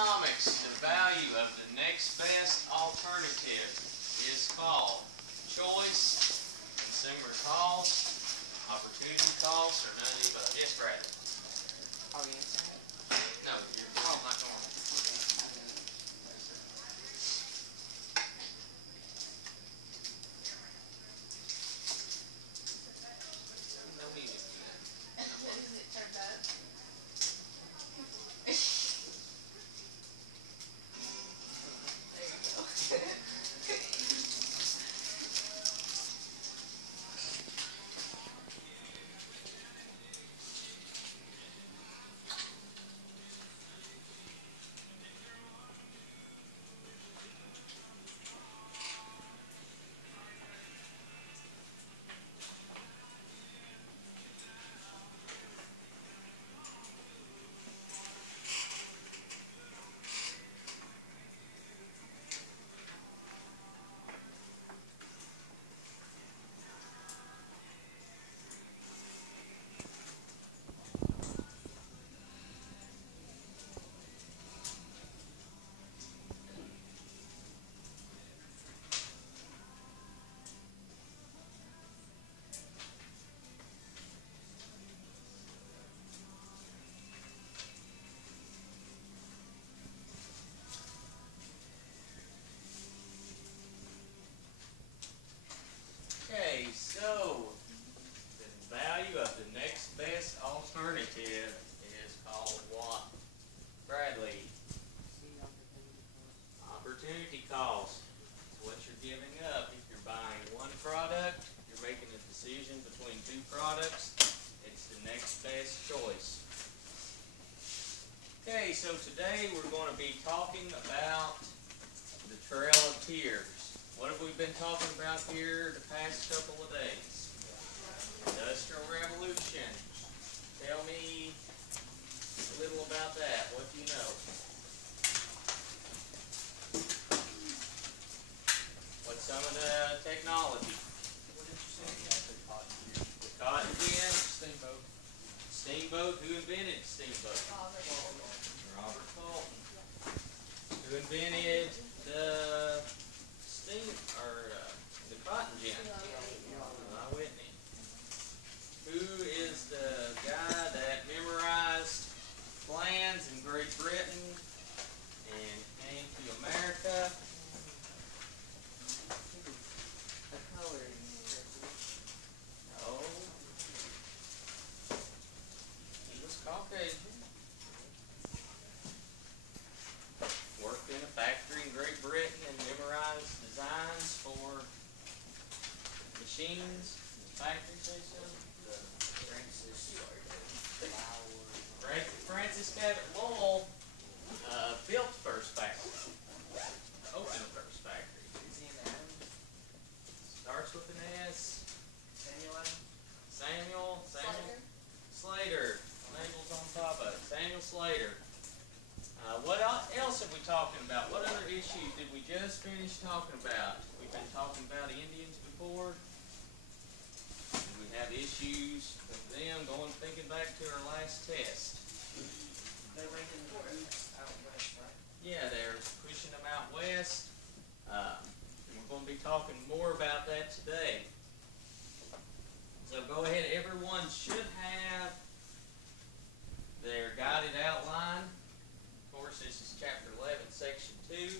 economics, the value of the next best alternative is called choice, consumer cost, opportunity cost, or none of the above. Yes, Brad? Oh, yes, sir. No, you're not normal. No meaning to that. Is it turned up? There you go. Okay, so the value of the next best alternative is called what? Bradley? Opportunity cost. It's what you're giving up. If you're buying one product, you're making a decision between two products, it's the next best choice. Okay, so today we're going to be talking about the Trail of Tears. What have we been talking about here the past couple of days? Industrial Revolution. Tell me a little about that. What do you know? What's some of the technology? What did you say? The cotton gin. The cotton gin. Steamboat. Steamboat. Who invented steamboat? Robert. Robert Fulton. Who invented the the cotton gin? Eli Whitney. Who is the guy that memorized plans in Great Britain and came to America? The coloring. Oh, he was Caucasian. Worked in a factory in Great Britain and memorized designs for machines in the factory, say so? Francis Cabot Lowell built the first factory. Opened the first factory. Is he an Adams? Starts with an S. Samuel Adams? Samuel Slater. Labels on top of it. Samuel Slater. What else have we talking about? What other issues did we just finish talking about? We've been talking about Indians before. We have issues with them thinking back to our last test. They're bringing the troops out west, right? Yeah, they're pushing them out west. We're going to be talking more about that today. So go ahead, everyone should have their guided outline. Of course, this is chapter 11, section 2,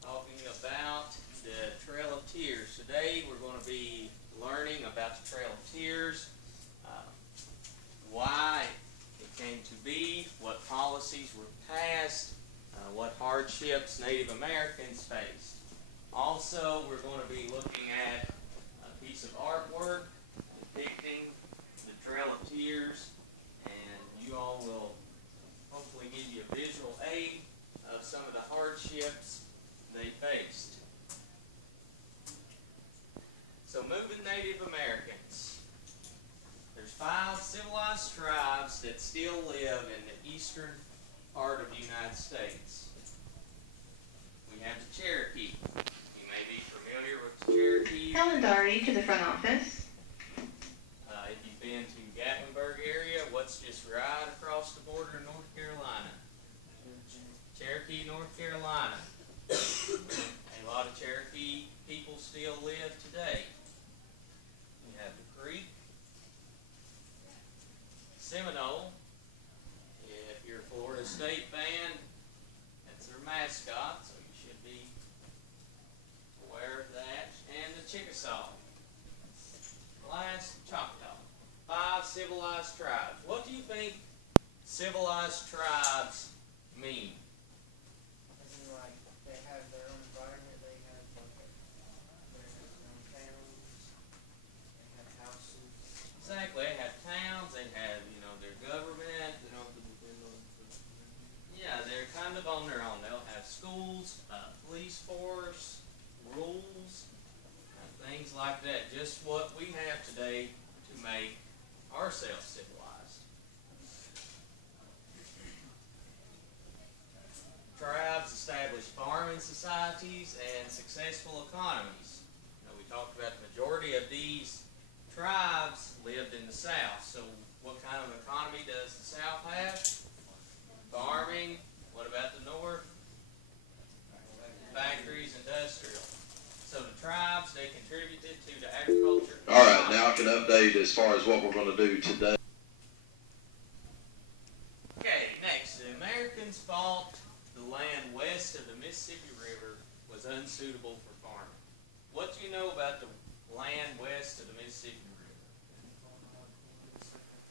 talking about the Trail of Tears. Today we're going to be learning about the Trail of Tears, why it came to be, what policies were passed, what hardships Native Americans faced. Also, we're going to be looking at a piece of artwork depicting the Trail of Tears, and you all will hopefully give you a visual aid of some of the hardships they faced. So moving Native Americans. There's 5 civilized tribes that still live in the eastern part of the United States. We have the Cherokee. You may be familiar with the Cherokee. Kalendari to the front office. If you've been to Gatlinburg area, what's just right across the border in North Carolina? Cherokee, North Carolina. A lot of Cherokee people still live today. You have the Creek. Seminole. If you're a Florida State fan, that's their mascot, so you should be aware of that. And the Chickasaw. Last, Choctaw. 5 civilized tribes. What do you think civilized tribes mean? As in, like, they have their own environment, they have, like, their own towns, they have houses. Exactly. They have towns, they have, their government. They don't have to depend on Yeah, they're kind of on their own. They'll have schools, police force, rules, things like that. Just what we have today to make ourselves civilized. Tribes established farming societies and successful economies. We talked about the majority of these tribes lived in the South. So what kind of economy does the South have? Farming. What about the North? Factories, industrial. So the tribes, they contributed to the agriculture. All right, now I can update as far as what we're going to do today. Okay, next, the Americans thought the land west of the Mississippi River was unsuitable for farming. What do you know about the land west of the Mississippi River?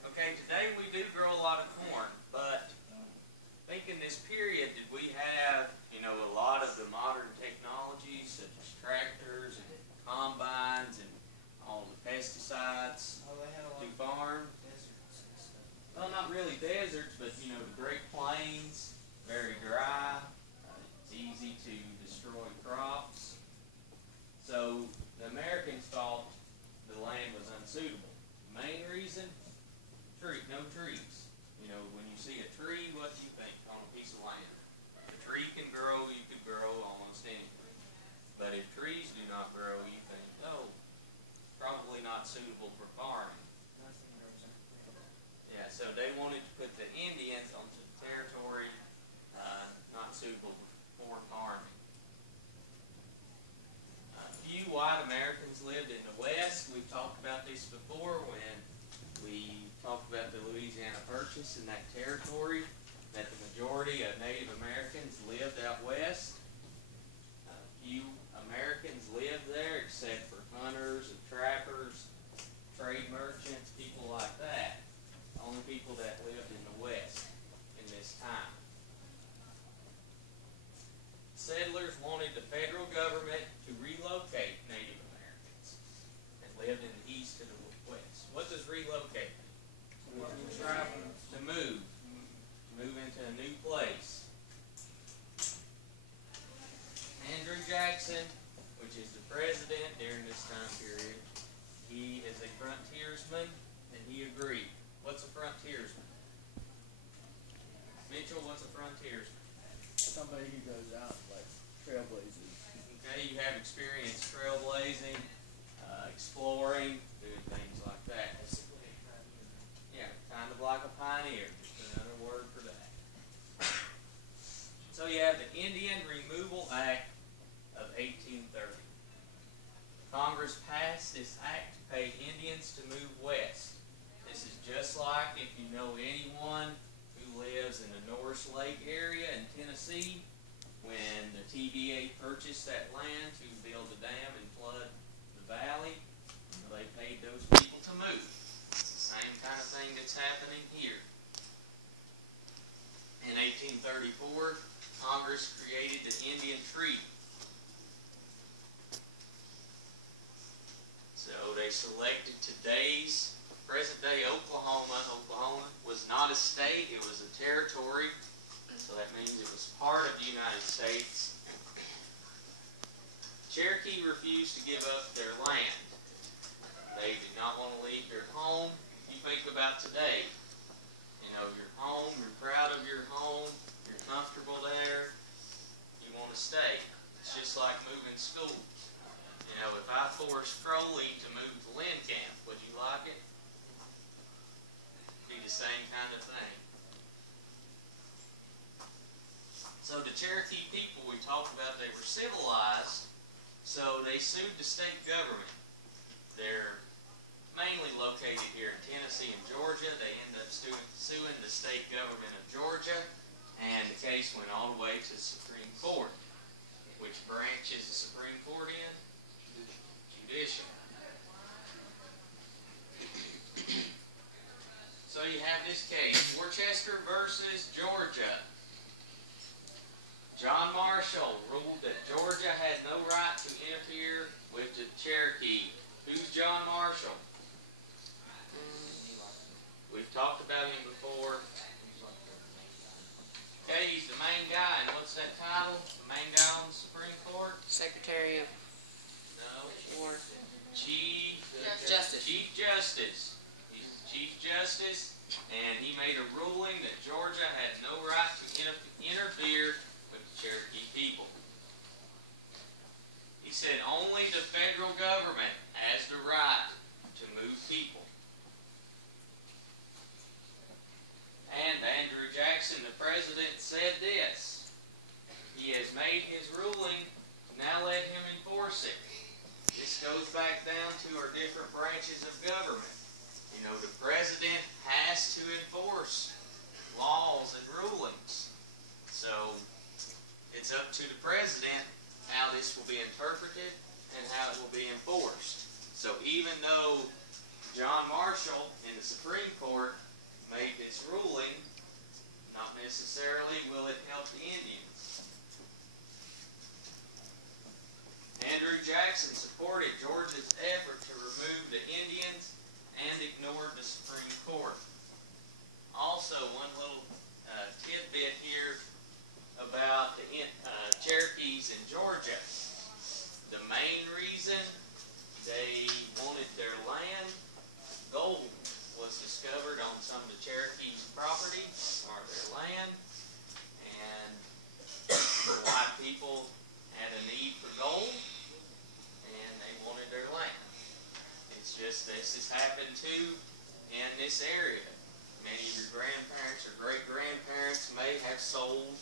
Okay, today we do grow a lot of corn, but think in this period did we have, a lot of the modern technologies such as tractors and combines and all the pesticides Oh, they had a lot to of farm? deserts and stuff. Well, not really deserts, but the Great Plains, very dry. It's easy to destroy crops. So the Americans thought the land was unsuitable. The main reason, no trees. When you see a tree, what do you think on a piece of land? If a tree can grow, you could grow almost anything. But if trees do not grow, you think, oh, probably not suitable for farming. Nothing grows out there. Yeah, so they wanted to put the Indians onto the territory not suitable for farming. Few white Americans lived in the West. We've talked about this before when we talked about the Louisiana Purchase in that territory, that the majority of Native Americans lived out west. Few Americans lived there except for hunters and trappers, trade merchants, people like that. The only people that lived in the West in this time. Settlers wanted the federal government to relocate Native Americans that lived in the east to the west. What does relocate mean? Traveling. To move into a new place. Andrew Jackson, which is the president during this time period, he is a frontiersman, and he agreed. What's a frontiersman? Mitchell, what's a frontiersman? Somebody who goes out like trailblazers. Okay, you have experience trailblazing, exploring, doing things like that. Basically, a pioneer. Yeah, kind of like a pioneer, just another word for that. So you have the Indian Removal Act of 1830. Congress passed this act to pay Indians to move west. This is just like if you know anyone who lives in the Norris Lake area in Tennessee, when the TVA purchased that land to build a dam and flood the valley, they paid those people to move. Same kind of thing that's happening here. In 1834, Congress created the Indian Treaty. So they selected today's present-day Oklahoma. Oklahoma was not a state, it was a territory. So that means it was part of the United States. Cherokee refused to give up their land. They did not want to leave their home. You think about today. Your home, you're proud of your home, you're comfortable there, you want to stay. It's just like moving schools. If I forced Crowley to move to Lynn Camp, would you like it? Be the same kind of thing. So the Cherokee people, we talked about they were civilized, so they sued the state government. They're mainly located here in Tennessee and Georgia. They ended up suing the state government of Georgia, and the case went all the way to the Supreme Court. Which branch is the Supreme Court in? Judicial. So you have this case, Worcester versus Georgia. John Marshall ruled that Georgia had no right to interfere with the Cherokee. Who's John Marshall? We've talked about him before. Okay, he's the main guy, and what's that title? The main guy on the Supreme Court? Secretary of No. War. Chief Justice. Chief Justice. He's the Chief Justice, and he made a ruling that Georgia had no right to interfere with the Cherokee people. He said only the federal government has the right to move people. And Andrew Jackson, the president, said this: he has made his ruling, now let him enforce it. This goes back down to our different branches of government. You know, the president has to enforce laws and rulings. So, it's up to the president how this will be interpreted and how it will be enforced. So, even though John Marshall in the Supreme Court made this ruling, not necessarily will it help the Indians. Andrew Jackson supported Georgia's effort to remove the Indians and ignored the Supreme Court. Also, one little tidbit here about the Cherokees in Georgia. The main reason they wanted their land, gold was discovered on some of the Cherokees' property or their land, and the white people had a need for gold, and they wanted their land. It's just this has happened too in this area. Many of your grandparents or great-grandparents may have sold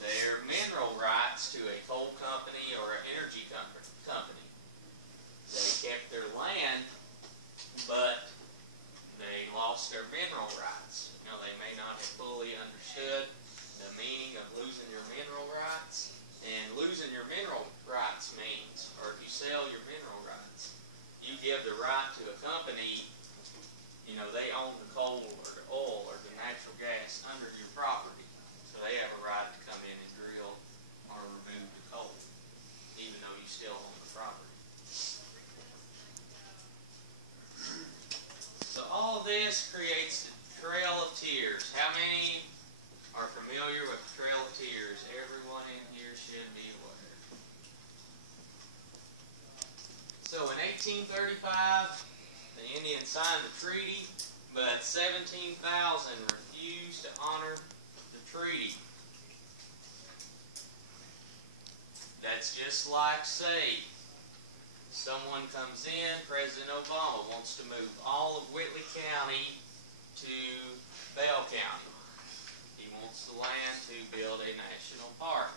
their mineral rights to a coal company or an energy company. They kept their land, but they lost their mineral rights. You know, they may not have fully understood the meaning of losing your mineral rights. And losing your mineral rights means, or if you sell your mineral rights, you give the right to a company, you know, they own the coal or the oil or the natural gas under your property. So they have a right to come in and drill or remove the coal, even though you still own the property. So all this creates the Trail of Tears. How many are familiar with the Trail of Tears? Everyone in here should be aware. So in 1835, the Indians signed the treaty, but 17,000 refused to honor the treaty. That's just like, say, someone comes in, President Obama wants to move all of Whitley County to Bell County. He wants the land to build a national park.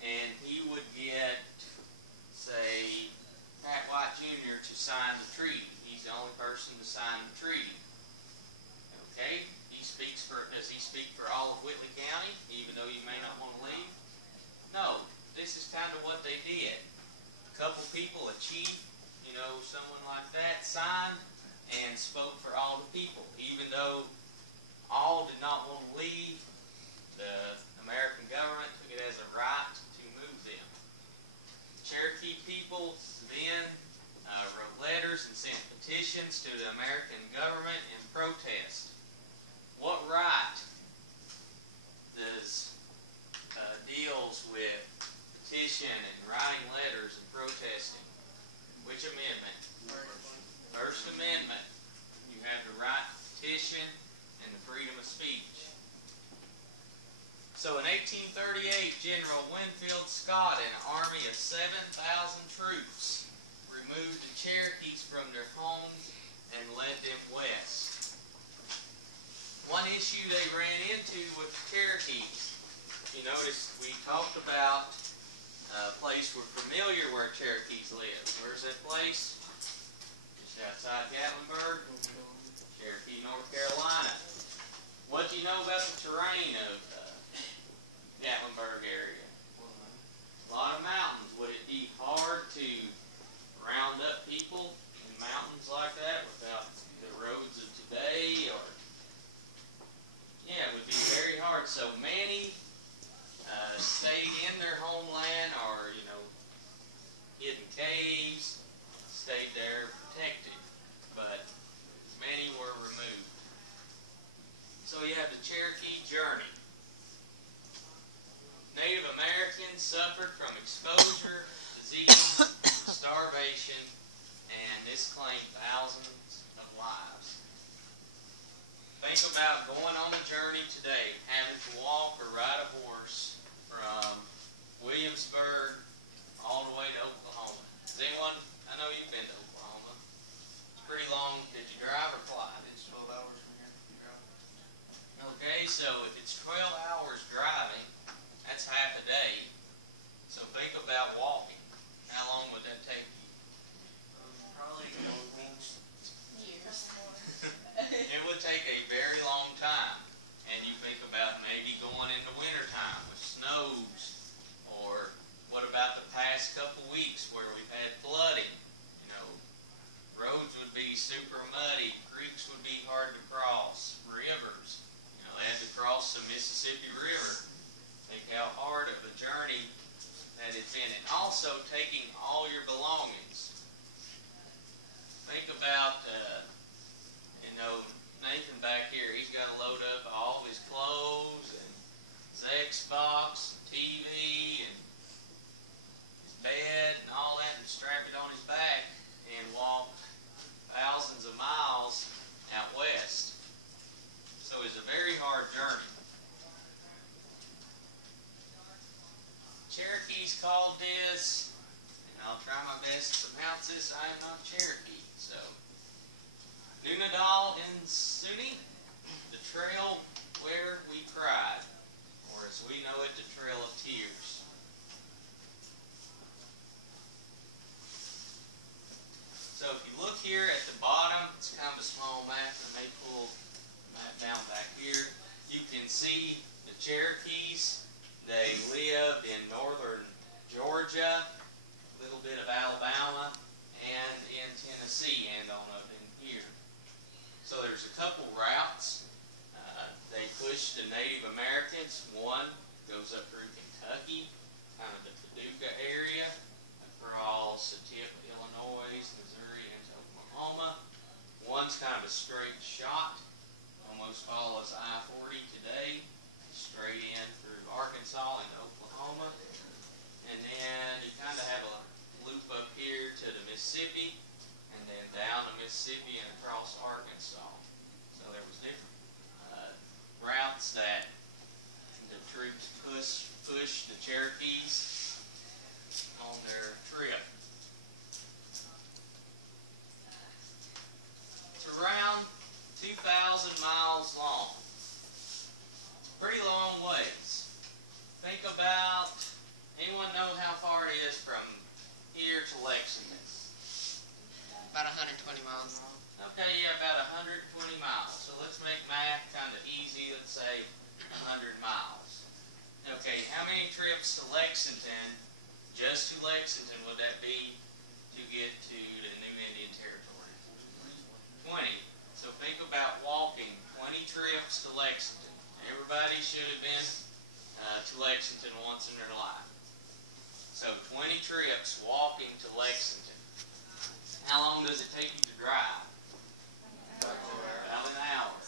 And he would get, say, Pat White Jr. to sign the treaty. He's the only person to sign the treaty. Okay? Does he speak for all of Whitley County, even though you may not want to leave? No. This is kind of what they did. A couple people, a chief, you know, someone like that, signed and spoke for all the people. Even though all did not want to leave, the American government took it as a right to move them. Cherokee people then wrote letters and sent petitions to the American government in protest. What right does deals with petition and writing letters and protesting? Which amendment? First Amendment. You have the right to petition and the freedom of speech. So in 1838, General Winfield Scott and an army of 7,000 troops removed the Cherokees from their homes and led them west. One issue they ran into with the Cherokees, if you notice, we talked about a place we're familiar where Cherokees live. Where's that place? Just outside Gatlinburg, Cherokee, North Carolina. What do you know about the terrain of Gatlinburg area? A lot of mountains. Would it be hard to round up people in mountains like that without the roads of today? Or yeah, it would be very hard. So many stayed in their homeland, or hid in caves, stayed there protected, but many were removed. So you have the Cherokee journey. Native Americans suffered from exposure, disease, starvation, and this claimed thousands of lives. Think about going on a journey today, having to walk or ride a horse from Williamsburg all the way to Oklahoma. Does anyone, I know you've been to Oklahoma. It's pretty long. Did you drive or fly? It's 12 hours from here. Okay, so if it's 12 hours driving, that's half a day. So think about walking. How long would that take you? Probably weeks. Years. It would take a very long time. And you think about maybe going into wintertime with snows, or what about the past couple weeks where we've had flooding? Roads would be super muddy, creeks would be hard to cross, rivers. They had to cross the Mississippi River. Think how hard of a journey that it's been. And also taking all your belongings. Think about, Nathan back here, he's got to load up all his clothes and his Xbox, TV, and his bed and all that, and strap it on his back and walk thousands of miles out west. So it's a very hard journey. Cherokees called this, and I'll try my best to pronounce this, I am not Cherokee, so Nunadal and Sunni, the trail where we cried, or as we know it, the Trail of Tears. So if you look here at the bottom, it's kind of a small map, and they pull the map down back here. You can see the Cherokees. They live in northern Georgia, a little bit of Alabama, and in Tennessee, and on up in here. So there's a couple routes. They push the Native Americans. One goes up through Kentucky, kind of the Paducah area, across the tip of Illinois, Missouri, and Oklahoma. One's kind of a straight shot, almost follows I-40 today, straight in through Arkansas into Oklahoma. And then you kind of have a loop up here to the Mississippi, and then down the Mississippi and across Arkansas. So there was different routes that the troops pushed the Cherokees on their trip. It's around 2,000 miles long. Pretty long ways. Think about, anyone know how far it is from here to Lexington? About 120 miles. Okay, yeah, about 120 miles. So let's make math kind of easy. Let's say 100 miles. Okay, how many trips to Lexington, just to Lexington, would that be to get to the new Indian Territory? 20. So think about walking 20 trips to Lexington. Everybody should have been to Lexington once in their life. So 20 trips walking to Lexington. How long does it take you to drive? About an hour.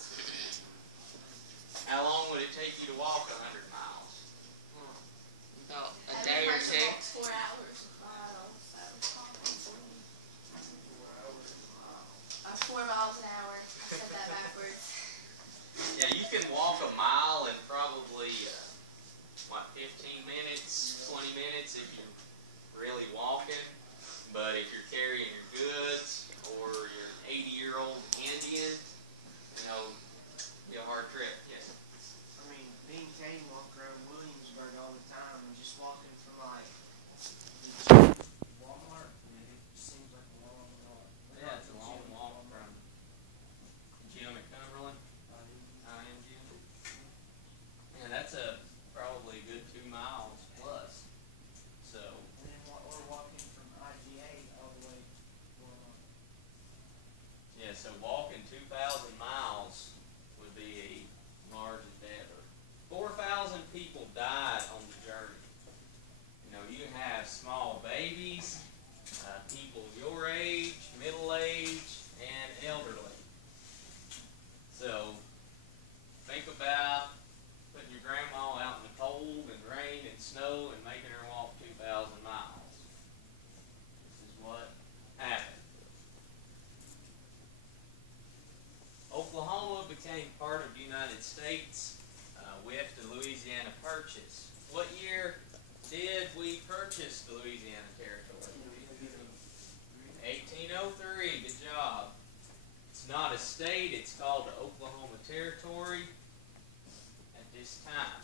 How long would it take you to walk 100 miles? About a day or two. 4 hours a mile, so 4 miles an hour. I said that backwards. Yeah, you can walk a mile in probably, 15 minutes, 20 minutes if you're really walking. But if you're carrying your goods, or you're an 80-year-old Indian, it'll be a hard trip, yeah. I mean, being cane walking purchase? What year did we purchase the Louisiana Territory? 1803, good job. It's not a state, it's called the Oklahoma Territory at this time.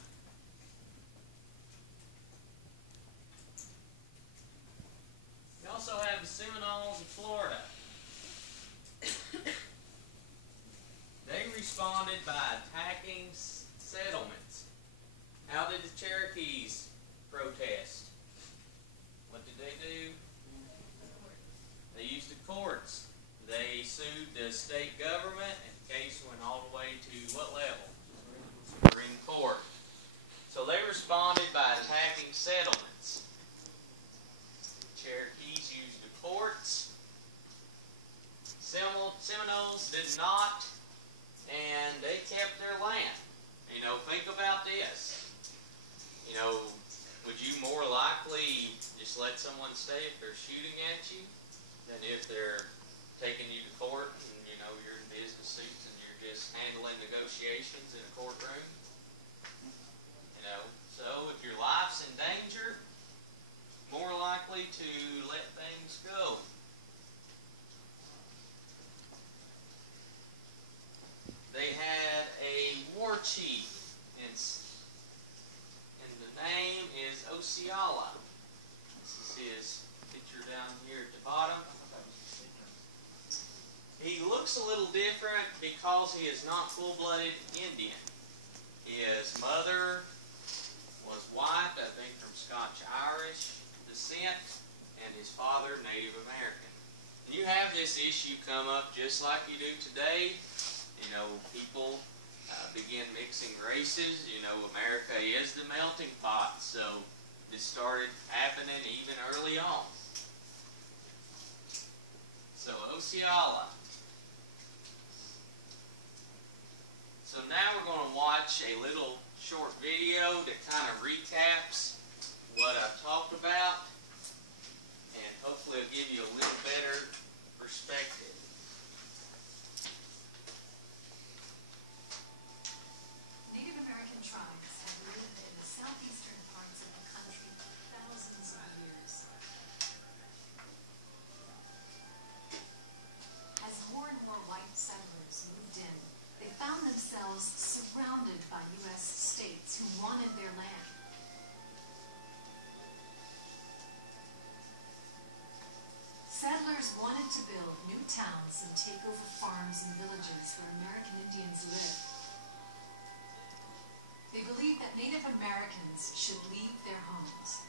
We also have the Seminoles of Florida. They responded by attacking settlements. How did the Cherokees protest? What did they do? They used the courts. They sued the state government, and the case went all the way to what level? Supreme Court. So they responded by attacking settlements. Cherokees used the courts. Seminoles did not, and they kept their land. You know, think about this. You know, would you more likely just let someone stay if they're shooting at you than if they're taking you to court and, you know, you're in business suits and you're just handling negotiations in a courtroom? You know, so if your life's in danger, more likely to let things go. They had a war chief, and the name is Osceola. This is his picture down here at the bottom. He looks a little different because he is not full-blooded Indian. His mother was white, I think from Scotch-Irish descent, and his father Native American. And you have this issue come up just like you do today. You know, people begin mixing races. You know, America is the melting pot, so this started happening even early on. So Osceola. So now we're going to watch a little short video that kind of recaps what I've talked about, and hopefully it'll give you a little better perspective. Native American tribes have lived in the southeastern parts of the country for thousands of years. As more and more white settlers moved in, they found themselves surrounded by U.S. states who wanted their land. Settlers wanted to build new towns and take over farms and villages where American Indians lived. They believed that Native Americans should leave their homes.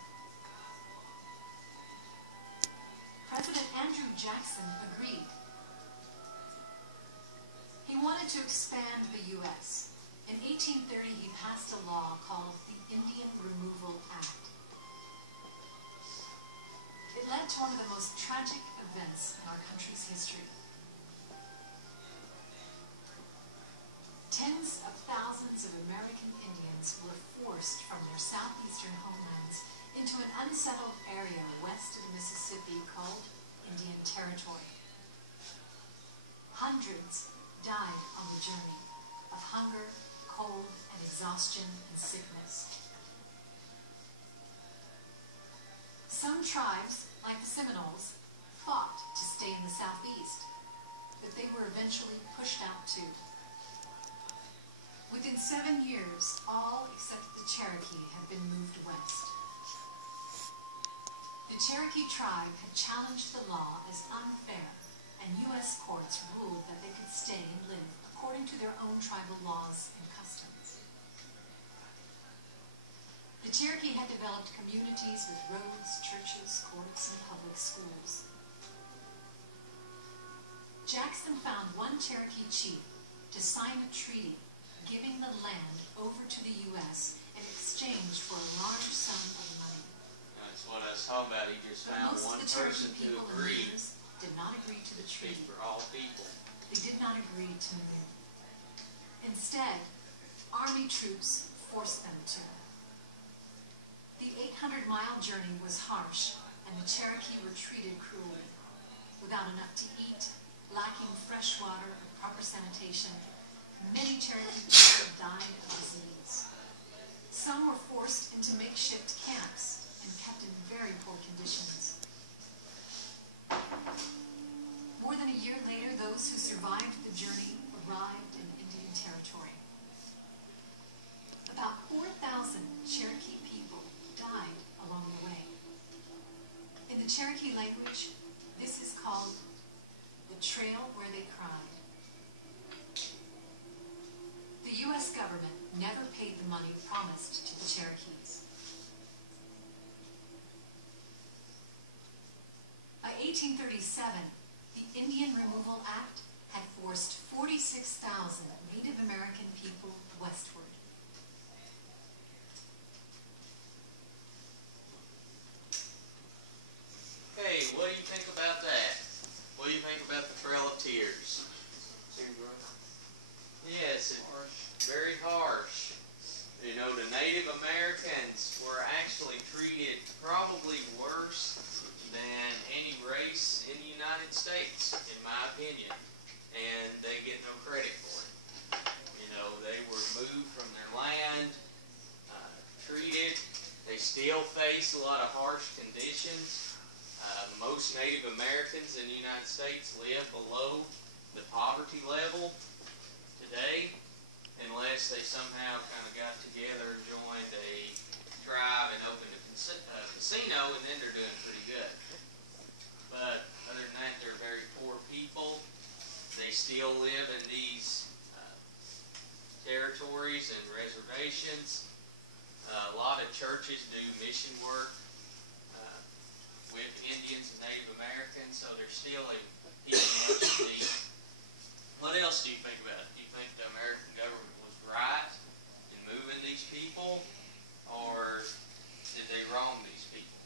President Andrew Jackson agreed. He wanted to expand the U.S. In 1830, he passed a law called the Indian Removal Act. It led to one of the most tragic events in our country's history. Tens of thousands of American Indians were forced from their southeastern homelands into an unsettled area west of the Mississippi called Indian Territory. Hundreds died on the journey of hunger, cold, and exhaustion and sickness. Some tribes, like the Seminoles, fought to stay in the southeast, but they were eventually pushed out too. Within 7 years, all except the Cherokee had been moved west. The Cherokee tribe had challenged the law as unfair, and U.S. courts ruled that they could stay and live according to their own tribal laws and customs. The Cherokee had developed communities with roads, churches, courts, and public schools. Jackson found one Cherokee chief to sign a treaty giving the land over to the U.S. in exchange for a large sum of money. That's what I was talking about. He just found But most one of the Cherokee person to people and agree. leaders did not agree to the Speak treaty. for all people. They did not agree to move. Instead, Army troops forced them to. The 800-mile journey was harsh, and the Cherokee were treated cruelly. Without enough to eat, lacking fresh water and proper sanitation, many Cherokee people died of disease. Some were forced Cherokee language, this is called the trail where they cried. The U.S. government never paid the money promised to the Cherokees. By 1837, the Indian Removal Act had forced 46,000 Native American people westward. Hey, what do you think about that? What do you think about the Trail of Tears? Seems rough. Yes, it's very harsh. You know, the Native Americans were actually treated probably worse than any race in the United States, in my opinion. And they get no credit for it. You know, they were moved from their land, treated. They still face a lot of harsh conditions. Most Native Americans in the United States live below the poverty level today, unless they somehow kind of got together and joined a tribe and opened a casino, and then they're doing pretty good. But other than that, they're very poor people. They still live in these territories and reservations. A lot of churches do mission work with Indians and Native Americans, so there's still a people much in need. What else do you think about it? Do you think the American government was right in moving these people, or did they wrong these people?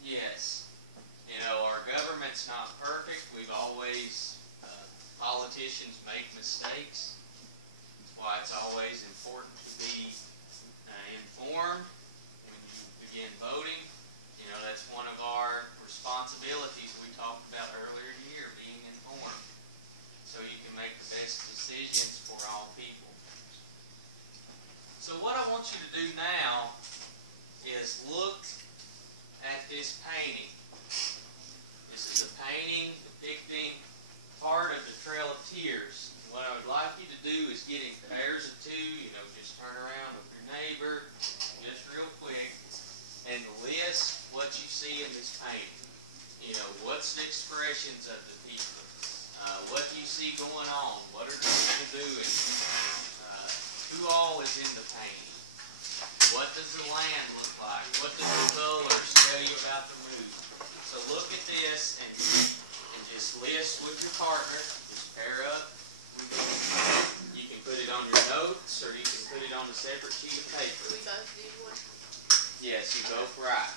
Yes. You know, our government's not perfect. We've always, politicians make mistakes. That's why it's always important to be informed when you begin voting. You know, that's one of our responsibilities we talked about earlier in the year, being informed, so you can make the best decisions for all people. So what I want you to do now is look at this painting. This is a painting depicting part of the Trail of Tears. What I would like you to do is get in pairs of two, you know, just turn around with your neighbor, just real quick, and list what you see in this painting. You know, what's the expressions of the people? What do you see going on? What are the people doing? Who all is in the painting? What does the land look like? What does the colors tell you about the mood? So look at this and just list with your partner. Just pair up. You can put it on your notes, or you can put it on a separate sheet of paper. We both do one. Yes, you both right.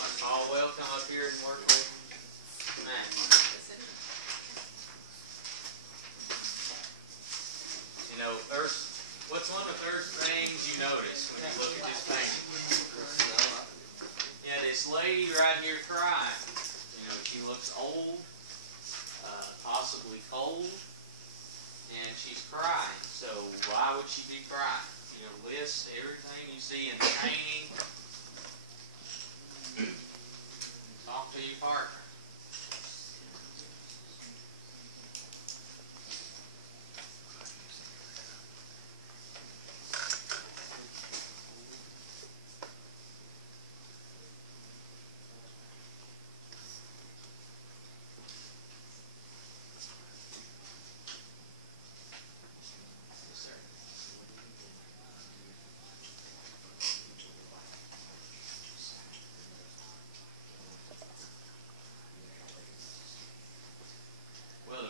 Like Paul, come up here and work with Matt. You know, what's one of the first things you notice when you look at this painting? Yeah, this lady right here crying. You know, she looks old, possibly cold, and she's crying. So why would she be crying? You know, list everything you see in the painting. Talk to your partner.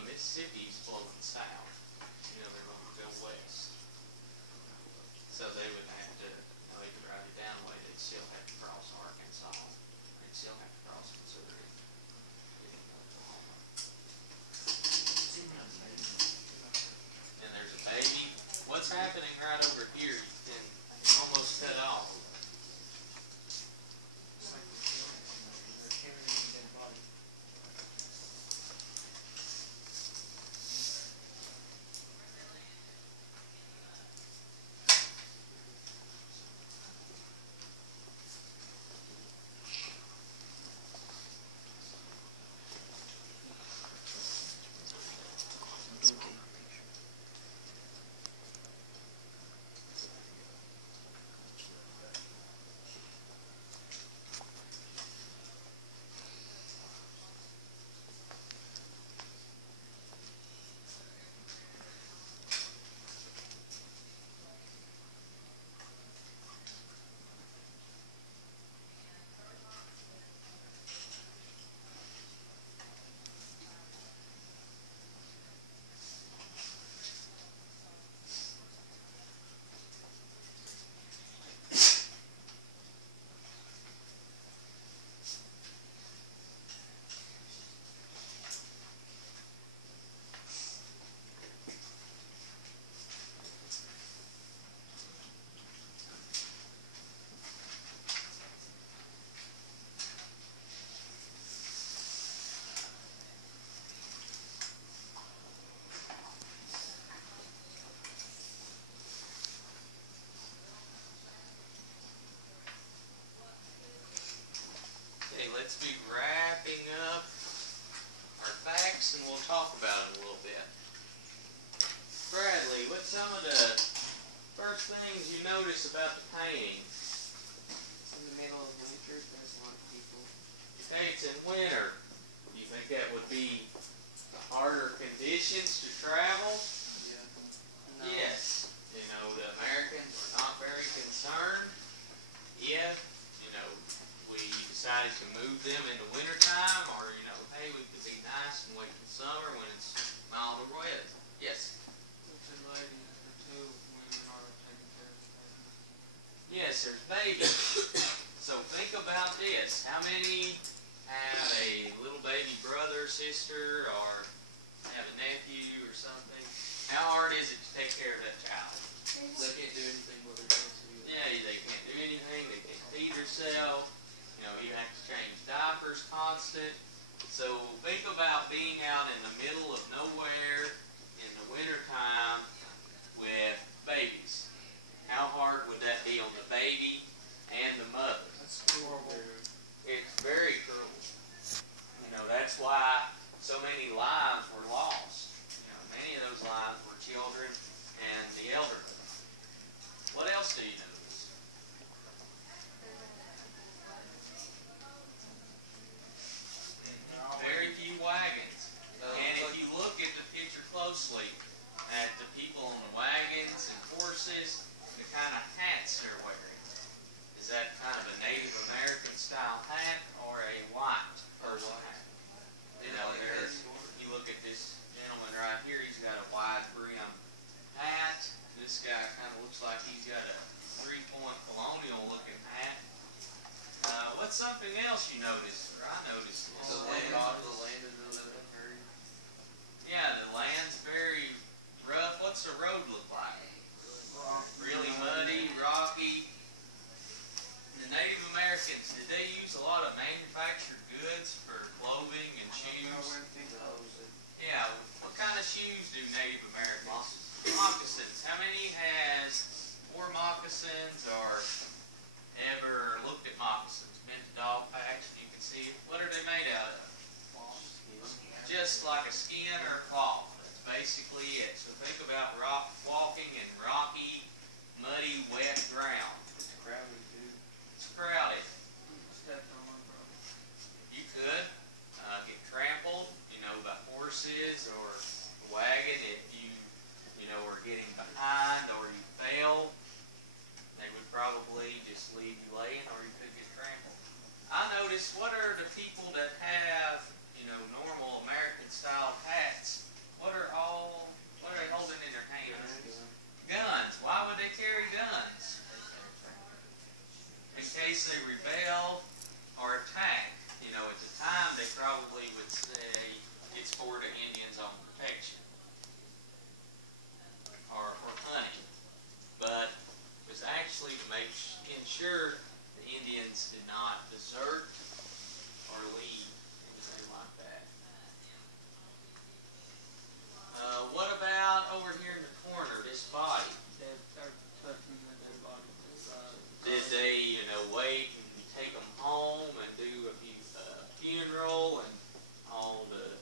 Mississippi's flowing south. You know, they're going to go west. So they would have to, you know, they could drive it down the way, they'd still have to cross Arkansas. They'd still have to cross Missouri. And there's a baby. What's happening right over here? You can almost cut off. some of the first things you notice about the painting? It's in the middle of winter. There's a lot of people. Okay, it's in winter. Do you think that would be harder conditions to travel? No. Yes. You know, the Americans were not very concerned if, you know, we decided to move them in the wintertime, or, you know, hey, we could be nice and wait till summer when it's milder weather. Yes. The two ladies, the two women are taking care of the baby. Yes, there's babies. So think about this. How many have a little baby brother, sister, or have a nephew or something? How hard is it to take care of that child? They can't do anything with their hands. Yeah, they can't do anything. They can't feed themselves. You know, you have to change diapers constant. So think about being out in the middle of nowhere in the wintertime with babies. How hard would that be on the baby and the mother? That's horrible. It's very cruel. You know, that's why so many lives were lost. You know, many of those lives were children and the elderly. What else do you notice? Very few wagons. And if you look at the picture closely, at the people on the wagons and horses, the kind of hats they're wearing. Is that kind of a Native American style hat or a white person hat? You know, there's, you look at this gentleman right here, he's got a wide brim hat. This guy kind of looks like he's got a three-point colonial looking hat. What's something else you noticed, or I noticed? The land is very. Yeah, the land's very rough. What's the road look like? Really muddy, rocky. The Native Americans, did they use a lot of manufactured goods for clothing and shoes? Yeah, what kind of shoes do Native Americans? Moccasins. How many has wore moccasins or ever looked at moccasins? Been to dog packs, you can see it. What are they made out of? Just like a skin or a cloth. That's basically it. So think about walking in rocky, muddy, wet ground. It's crowded too. It's crowded. Step on one problem. You could get trampled, you know, by horses or a wagon if you know, were getting behind or you fell. They would probably just leave you laying, or you could get trampled. I noticed, what are the people that have, you know, normal American-style hats? What are they holding in their hands? Guns. Why would they carry guns? In case they rebel or attack. You know, at the time they probably would say it's for the Indians on protection or hunting, but it was actually to ensure the Indians did not desert or leave, anything like that. What about over here in the corner, this body? They're touching the dead body. Did they, you know, wait and take them home and do a funeral and all the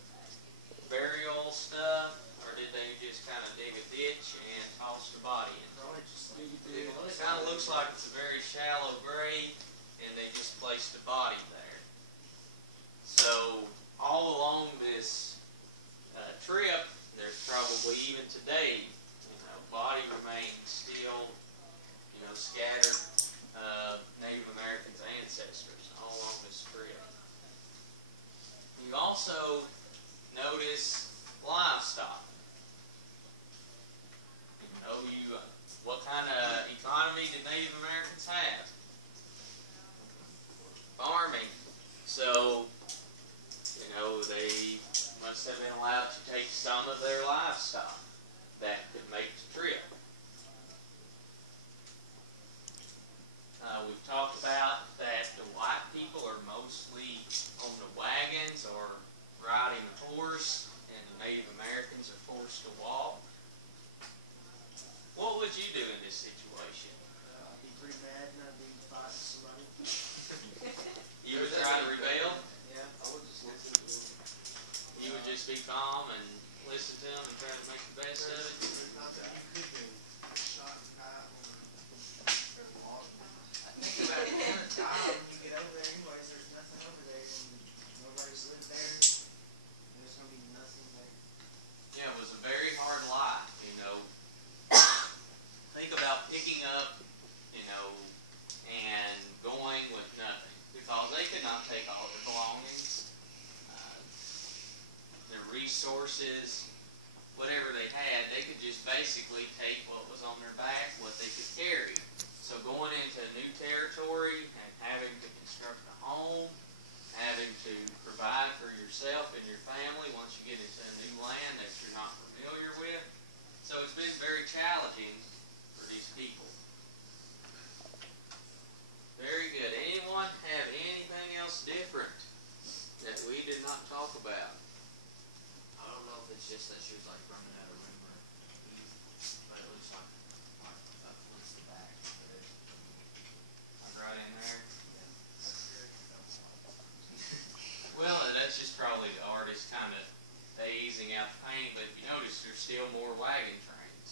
burial stuff, or did they just kind of dig a ditch and toss the body in? It kind of looks like it's a very shallow grave, and they just placed the body there. So all along this trip, there's probably even today, you know, body remains still, you know, scattered Native Americans' ancestors all along this trip. You also notice livestock. You know, what kind of economy did Native Americans have? Farming. So, you know, they must have been allowed to take some of their livestock that could make the trip. We've talked about that the white people are mostly on the wagons or riding the horse, and the Native Americans are basically take what was on their back, what they could carry. So going into a new territory and having to construct a home, having to provide for yourself and your family once you get into a new land that you're not familiar with. So it's been very challenging for these people. Very good. Anyone have anything else different that we did not talk about? I don't know if it's just that she was like running out of room or but it looks like what's the back. I'm right in there. Well, that's just probably the artist kind of phasing out the paint, but if you notice, there's still more wagon trains.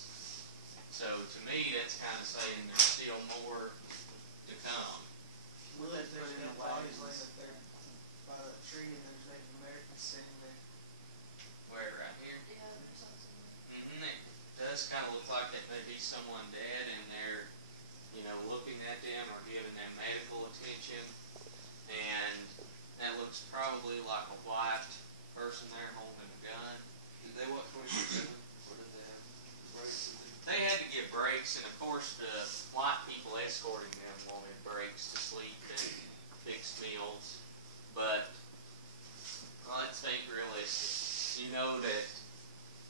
So to me, that's kind of saying there's still more to come. Well, there's dead bodies laying up there by that tree, and there's Native Americans sitting there. Where, right here? Yeah, there's something. It does kind of look like that may be someone dead, and they're, you know, looking at them or giving them medical attention. And that looks probably like a white person there holding a gun. Did they walk 24/7? Or did they have breaks? They had to get breaks, and of course the white people escorting them wanted breaks to sleep and fix meals. But well, let's think realistic. You know that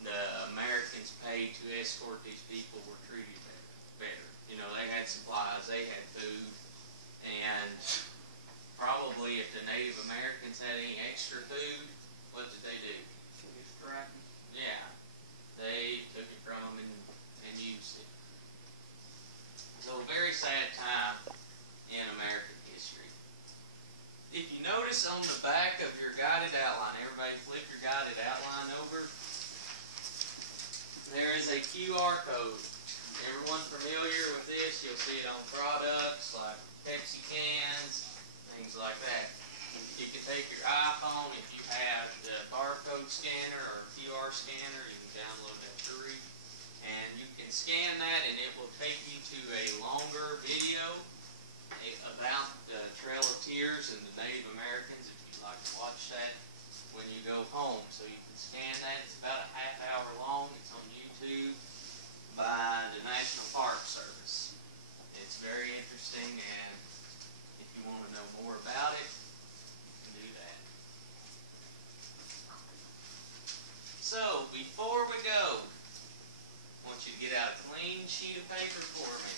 the Americans paid to escort these people were treated better. You know, they had supplies, they had food, and probably if the Native Americans had any extra food, what did they do? Yeah, they took it from them and used it. So a very sad time in American history. If you notice on the back of your guided outline, everybody flip your guided outline over, there is a QR code. Everyone familiar with this? You'll see it on products like Pepsi cans, things like that. You can take your iPhone, if you have the barcode scanner or QR scanner, you can download that free. And you can scan that and it will take you to a longer video about the Trail of Tears and the Native Americans if you'd like to watch that when you go home. So you can scan that. It's about a half-hour long. It's on YouTube by the National Park Service. It's very interesting, and if you want to know more about it, you can do that. So, before we go, I want you to get out a clean sheet of paper for me.